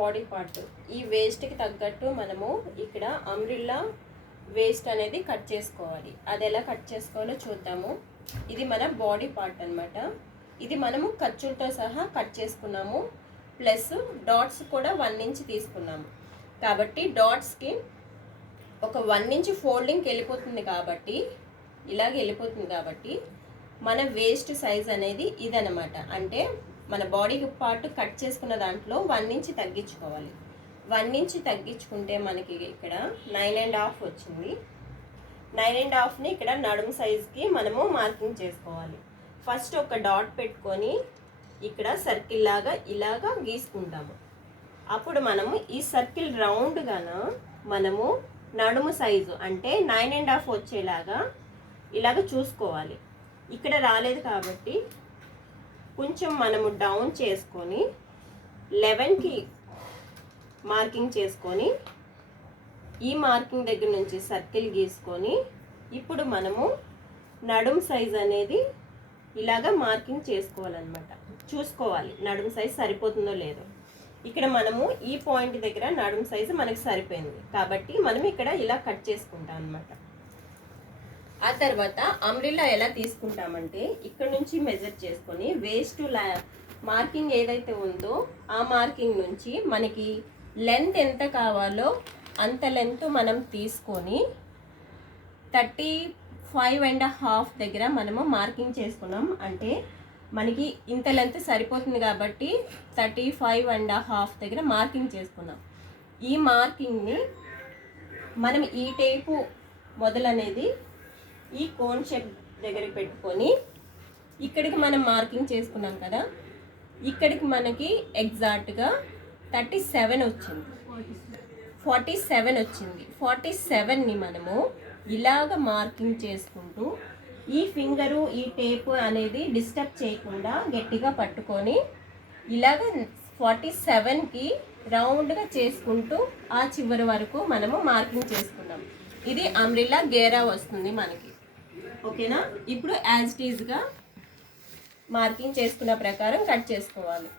Body part. ఈ వేస్ట్కి తగ్గట్టు మనము ఇక్కడ అంబ్రిల్లా వేస్ట్ అనేది కట్ చేసుకోవాలి. అది ఎలా కట్ చేసుకోవాలో చూద్దాము. ఇది మన బాడీ పార్ట్ అనమాట. ఇది మనము ఖర్చులతో సహా కట్ చేసుకున్నాము. ప్లస్ డాట్స్ కూడా 1 ఇంచ్ తీసుకున్నాము. కాబట్టి డాట్స్కి ఒక 1 ఇంచ్ ఫోల్డింగ్కి వెళ్ళిపోతుంది కాబట్టి ఇలాగ వెళ్ళిపోతుంది కాబట్టి మన వేస్ట్ సైజ్ అనేది ఇదనమాట. అంటే మన బాడీ పార్ట్ కట్ చేసుకున్న దాంట్లో 1 ఇంచ్ తగ్గించుకోవాలి. 1 ఇంచ్ తగ్గించుకుంటే మనకి ఇక్కడ 9.5 వచ్చింది. 9.5ని ఇక్కడ నడుము సైజ్కి మనము మార్కింగ్ చేసుకోవాలి. ఫస్ట్ ఒక డాట్ పెట్టుకొని ఇక్కడ సర్కిల్ లాగా ఇలాగా గీసుకుంటాము. అప్పుడు మనము ఈ సర్కిల్ రౌండ్గాన మనము నడుము సైజు అంటే 9.5 వచ్చేలాగా ఇలాగ చూసుకోవాలి. ఇక్కడ రాలేదు కాబట్టి కొంచెం మనము డౌన్ చేసుకొని 11కి మార్కింగ్ చేసుకొని ఈ మార్కింగ్ దగ్గర నుంచి సర్కిల్ గీసుకొని ఇప్పుడు మనము నడుము సైజ్ అనేది ఇలాగ మార్కింగ్ చేసుకోవాలన్నమాట. చూసుకోవాలి నడుము సైజ్ సరిపోతుందో లేదో. ఇక్కడ మనము ఈ పాయింట్ దగ్గర నడుము సైజు మనకి సరిపోయింది కాబట్టి మనం ఇక్కడ ఇలా కట్ చేసుకుంటాం అన్నమాట. ఆ తర్వాత అంబ్రిల్లా ఎలా తీసుకుంటామంటే ఇక్కడ నుంచి మెజర్ చేసుకొని వేస్ట్ మార్కింగ్ ఏదైతే ఉందో ఆ మార్కింగ్ నుంచి మనకి లెంత్ ఎంత కావాలో అంత లెంత్ మనం తీసుకొని 35.5 దగ్గర మనము మార్కింగ్ చేసుకున్నాం. అంటే మనకి ఇంత లెంత్ సరిపోతుంది కాబట్టి 35.5 దగ్గర మార్కింగ్ చేసుకున్నాం. ఈ మార్కింగ్ని మనం ఈ టేపు మొదలనేది ఈ కోన్ షేప్ దగ్గరికి పెట్టుకొని ఇక్కడికి మనం మార్కింగ్ చేసుకున్నాం కదా, ఇక్కడికి మనకి ఎగ్జాక్ట్గా 37 వచ్చింది. 47 వచ్చింది. 47ని మనము ఇలాగ మార్కింగ్ చేసుకుంటూ ఈ ఫింగరు ఈ టేపు అనేది డిస్టర్బ్ చేయకుండా గట్టిగా పట్టుకొని ఇలాగ 47కి రౌండ్గా చేసుకుంటూ ఆ చివరి వరకు మనము మార్కింగ్ చేసుకున్నాం. ఇది అంబ్రిల్లా గేరా వస్తుంది మనకి. ఓకేనా? ఇప్పుడు యాజ్ ఇట్ ఈజ్గా మార్కింగ్ చేసుకున్న ప్రకారం కట్ చేసుకోవాలి.